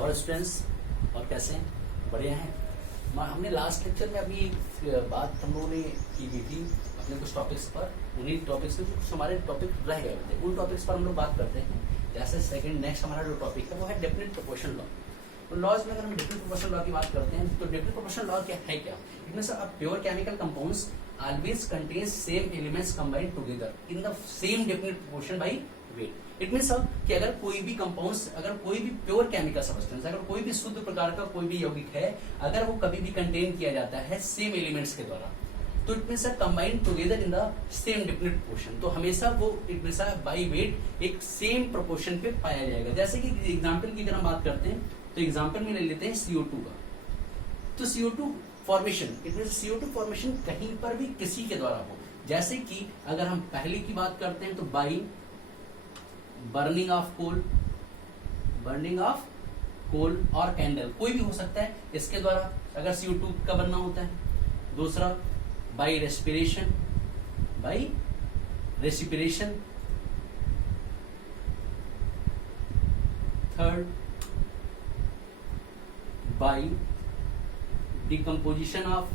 How students, और कैसे हैं? बढ़िया हैं। हमने लास्ट लेक्चर में अभी एक बात हम लोगों ने की गई थी अपने कुछ टॉपिक्स पर। उन्हीं टॉपिक्स में कुछ हमारे टॉपिक रह गए थे, उन टॉपिक्स पर हम लोग बात करते हैं। जैसे सेकंड नेक्स्ट हमारा जो टॉपिक है वो है डेफिनेट प्रोपोर्शन लॉ। तो लॉज में अगर हम डेफिनेट प्रोपोर्शन लॉ की बात करते हैं तो डेफिनेट प्रोपोर्शन लॉ क्या है? क्या इनमें से pure chemical compounds always contains same elements combined together in the same definite proportion by weight. It means कि अगर कोई भी कंपाउंड्स, अगर कोई भी प्योर केमिकल सब्सटेंस, अगर कोई भी शुद्ध प्रकार का कोई भी यौगिक है, अगर वो कभी भी कंटेन किया जाता है सेम एलिमेंट्स के द्वारा, तो it means combined together in the same definite proportion. तो हमेशा वो इट मीन्स बाई वेट एक सेम प्रोपोर्शन पे पाया जाएगा। जैसे कि एग्जाम्पल की अगर हम बात करते हैं तो एग्जाम्पल में ले लेते हैं CO2 का। तो CO2 formation, it mean CO2 formation कहीं पर भी किसी के द्वारा हो। जैसे कि अगर हम पहले की बात करते हैं तो बाई बर्निंग ऑफ कोल और कैंडल, कोई भी हो सकता है इसके द्वारा अगर CO2 का बनना होता है। दूसरा by respiration, third by decomposition of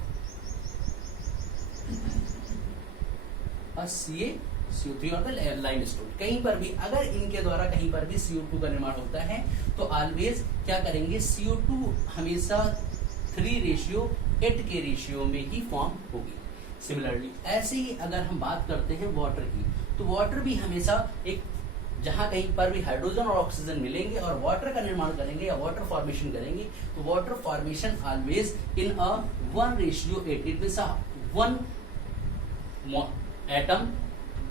CO3 और लाइमस्टोन। कहीं पर भी अगर इनके द्वारा कहीं पर भी CO2 का निर्माण होता है तो ऑलवेज क्या करेंगे, CO2 हमेशा 3:8 के रेशियो में ही फॉर्म होगी। सिमिलरली ऐसे ही अगर हम बात करते हैं वाटर की, तो वाटर भी हमेशा एक, जहां कहीं पर भी हाइड्रोजन और ऑक्सीजन मिलेंगे और वाटर का निर्माण करेंगे या वाटर फॉर्मेशन करेंगे, तो water formation always in a 1:8। It means 1 atom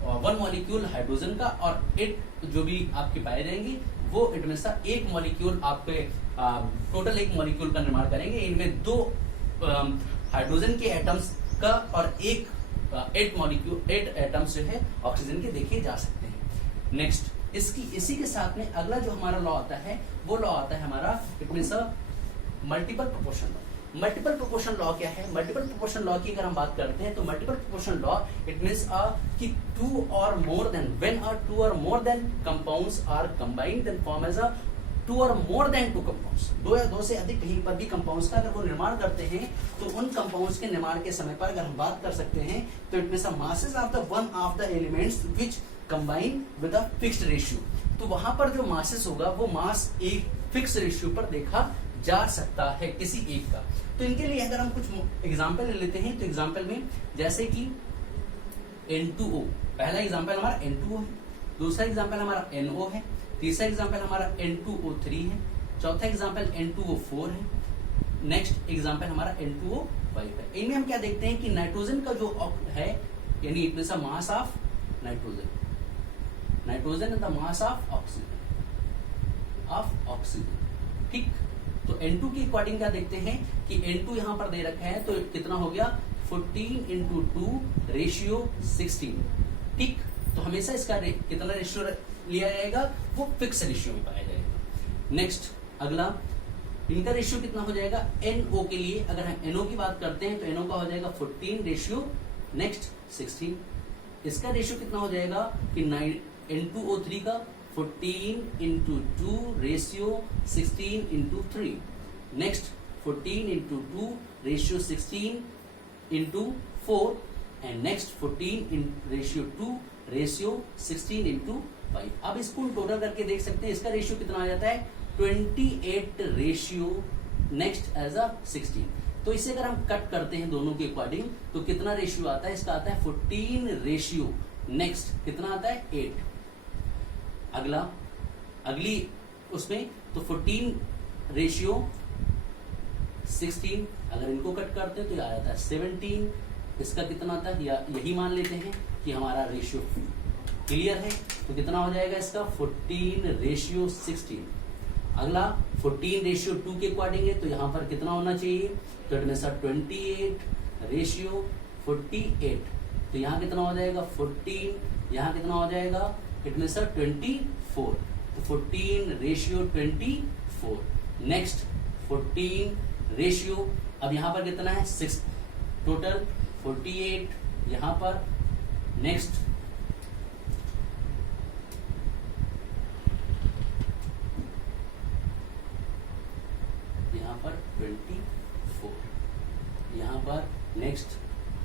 और 1 मॉलिक्यूल हाइड्रोजन का और 8 जो भी आपके पाए जाएंगे वो इट मींस एक मॉलिक्यूल आपके टोटल एक मॉलिक्यूल का निर्माण करेंगे। इनमें 2 हाइड्रोजन के एटम्स का और 8 एटम्स जो है ऑक्सीजन के देखे जा सकते हैं। नेक्स्ट इसी के साथ में अगला जो हमारा लॉ आता है वो लॉ आता है हमारा it means multiple proportion law. Multiple proportion law क्या है? मल्टीपल प्रोपोर्शन लॉ की अगर हम बात करते हैं तो multiple proportion law it means कि 2 or more than when 2 or more than compounds are combined then form as a 2 or more than 2 compounds। 2 या 2 से अधिक कहीं पर भी कंपाउंड्स का अगर वो निर्माण करते हैं तो उन कंपाउंड्स के निर्माण के समय पर अगर हम बात कर सकते हैं तो it means masses of the one of the elements which combine with a fixed ratio. तो वहां पर जो मासेस होगा वो मास एक फिक्स रेशियो पर देखा जा सकता है किसी एक का। तो इनके लिए अगर हम कुछ एग्जांपल ले लेते हैं तो एग्जांपल में जैसे कि N2O, पहला एग्जांपल हमारा N2O है, दूसरा एग्जांपल हमारा NO है, तीसरा एग्जांपल हमारा N2O3 है, चौथा एग्जांपल N2O4 है, नेक्स्ट एग्जांपल हमारा N2O5 है। इनमें हम क्या देखते हैं कि नाइट्रोजन का जो है यानी it means mass of nitrogen is the mass of oxygen. ठीक, तो N2 के अकॉर्डिंग क्या देखते हैं कि N2 यहां पर दे रखा है तो कितना हो गया 14:2:16। ठीक, तो हमेशा इसका कितना रेशियो लिया जाएगा, वो फिक्स रेशियो में पाया जाएगा। नेक्स्ट अगला इनका रेशियो कितना हो जाएगा NO के लिए, अगर हम NO की बात करते हैं तो NO का हो जाएगा 14:16। इसका रेशियो कितना हो जाएगा कि N2O3 का 14:2:16:3। Next 14:2:16:4 and next 14:2:16:5। अब इसको टोटल करके देख सकते हैं इसका रेशियो कितना आ जाता है 28 नेक्स्ट एज अ 16। तो इसे अगर हम कट करते हैं दोनों के अकॉर्डिंग तो कितना रेशियो आता है, इसका आता है 14 नेक्स्ट कितना आता है 8। अगली उसमें तो 14:16, अगर इनको कट करते हैं तो आ जाता है 17। इसका कितना आता है या यही मान लेते हैं कि हमारा रेशियो क्लियर है, तो कितना हो जाएगा इसका 14:16। अगला 14:2 के अकॉर्डिंग है तो यहां पर कितना होना चाहिए, तो इट मींस 28:48। तो यहां कितना हो जाएगा 14, यहां कितना हो जाएगा इट मींस 24। तो 14:24। नेक्स्ट 14 अब यहां पर कितना है 6, टोटल 48 यहां पर। नेक्स्ट 24, यहाँ पर नेक्स्ट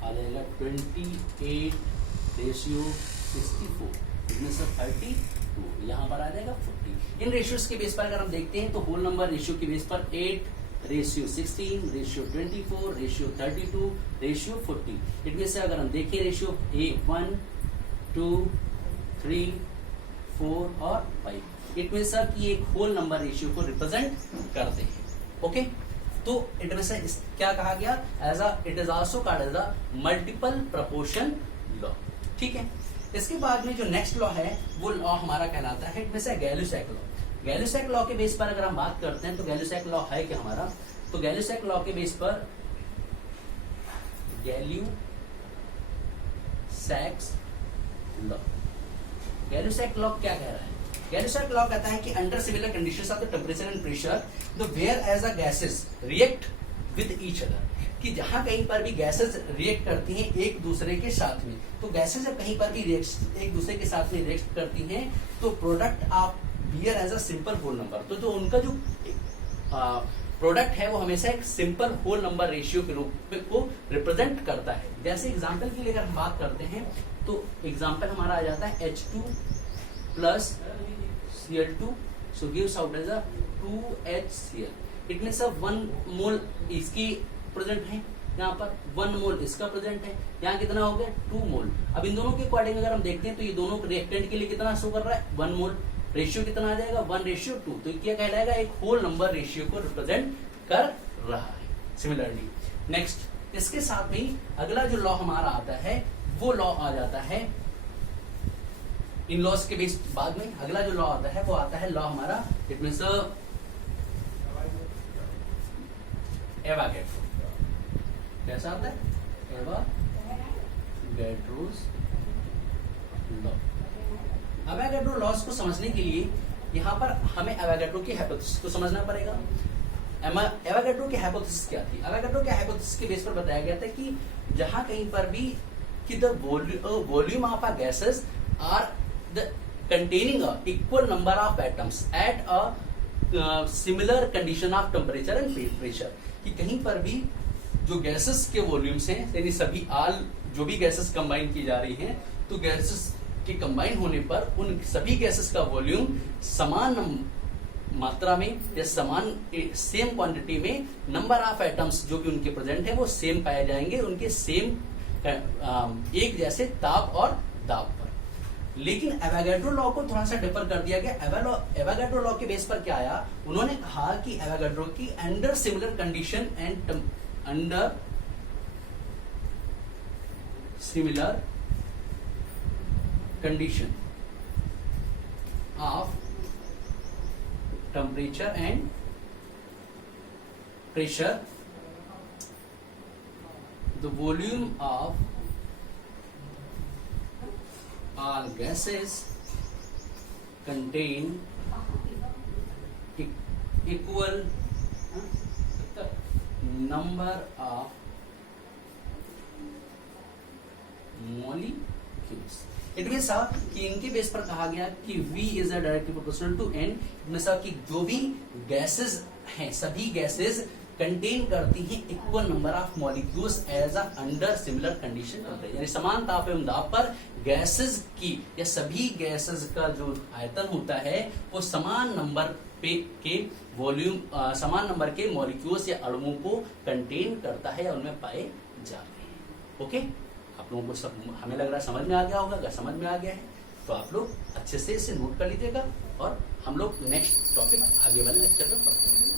आ जाएगा 28:64, इसमें से 32, यहाँ पर आ जाएगा 40। इन रेशियोज के बेस पर अगर हम देखते हैं तो होल नंबर रेशियो के बेस पर 8:16, रेशियो 24, रेशियो 32, रेशियो 40। इनमें से अगर हम देखें रेशियो 1, 2, 3, 4 और 5, इनमें से कि एक होल नंबर रेशियो को रिप्रेजेंट करते हैं। ओके, तो इनमें से क्या कहा गया, as a it is also called as a multiple proportion law. ठीक है, इसके बाद में जो नेक्स्ट लॉ है वो लॉ हमारा कहलाता है इनमें से गैलुसैक लॉ। गैलुसैक लॉ के बेस पर अगर हम बात करते हैं तो गैलुसैक लॉ है क्या हमारा, तो गैलुसैक लॉ के बेस पर गैल्यू-सैक्स लॉ, गैल्यू-सैक्स लॉ क्या कह रहा है, गैल्यू-सैक्स लॉ कहता है कि under similar conditions of the temperature and pressure the where as a gases react with each other, कि जहां कहीं पर भी गैसेस रिएक्ट करती हैं एक दूसरे के साथ में, तो गैसेस जब कहीं पर भी एक दूसरे के साथ में रिएक्ट करती हैं तो product of bear as a simple whole number, तो जो उनका जो प्रोडक्ट है वो हमेशा एक सिंपल होल नंबर रेशियो के रूप में को रिप्रेजेंट करता है। जैसे एग्जांपल के लिए अगर हम बात करते हैं तो एग्जांपल हमारा आ जाता है H2 plus Cl2, so gives out as a 2HCl। It means 1 mole इसकी प्रेजेंट है, यहाँ पर 1 मोल इसका प्रेजेंट है, यहाँ कितना हो गया 2 मोल। अब इन दोनों के अकॉर्डिंग अगर हम देखते हैं तो ये दोनों रिएक्टेंट के लिए कितना शो कर रहा है 1 मोल, रेशियो कितना आ जाएगा 1:2, तो क्या कहलाएगा एक होल नंबर रेशियो को रिप्रेजेंट कर रहा है। सिमिलरली नेक्स्ट इसके साथ में अगला जो लॉ हमारा आता है वो लॉ आ जाता है इन लॉस के बेस बाद में अगला जो लॉ आता है वो आता है लॉ हमारा इट मींस एवागेड्रो। कैसा आता है एवागेड्रोस लॉ। एवागेड्रो लॉस को समझने के लिए यहाँ पर हमें एवागेड्रो की हाइपोथेसिस को समझना पड़ेगा। एवागेड्रो की हाइपोथेसिस क्या थी, एवागेड्रो के हाइपोथेसिस के बेस पर बताया गया था कि जहां कहीं पर भी कि the volume of a gases are the containing a equal number of atoms at a similar condition of temperature and pressure, कि कहीं पर भी जो गैसेस के वॉल्यूम्स हैं यानी सभी जो भी गैसेस कंबाइन की जा रही हैं तो गैसेस के कंबाइन होने पर उन सभी गैसेस का वॉल्यूम समान मात्रा में या समान सेम क्वांटिटी में नंबर ऑफ एटम्स जो कि उनके प्रेजेंट है वो सेम पाए जाएंगे, उनके सेम एक जैसे ताप और दाब पर। लेकिन एवागेड्रो लॉ को थोड़ा सा डिफर कर दिया गया। एवागेड्रो लॉ के बेस पर क्या आया, उन्होंने कहा कि एवागेड्रो की under similar condition and under similar condition of temperature and pressure the volume of all gases contain equal number of molecules। It mean कि इनके बेस पर कहा गया कि V is a directly proportional to N, इनमें कि जो भी गैसेस हैं सभी गैसेस कंटेन करती हैं equal number of molecules as a under similar condition, यानी समान ताप एवं दाब पर गैसेस की या सभी गैसेस का जो आयतन होता है वो समान नंबर के वॉल्यूम समान नंबर के मॉलिक्यूल्स या अणुओं को कंटेन करता है या उनमें पाए जाते हैं। ओके, आप लोगों को सब हमें लग रहा है समझ में आ गया होगा। अगर समझ में आ गया है तो आप लोग अच्छे से इसे नोट कर लीजिएगा और हम लोग नेक्स्ट टॉपिक आगे वाले लेक्चर में पढ़ते हैं।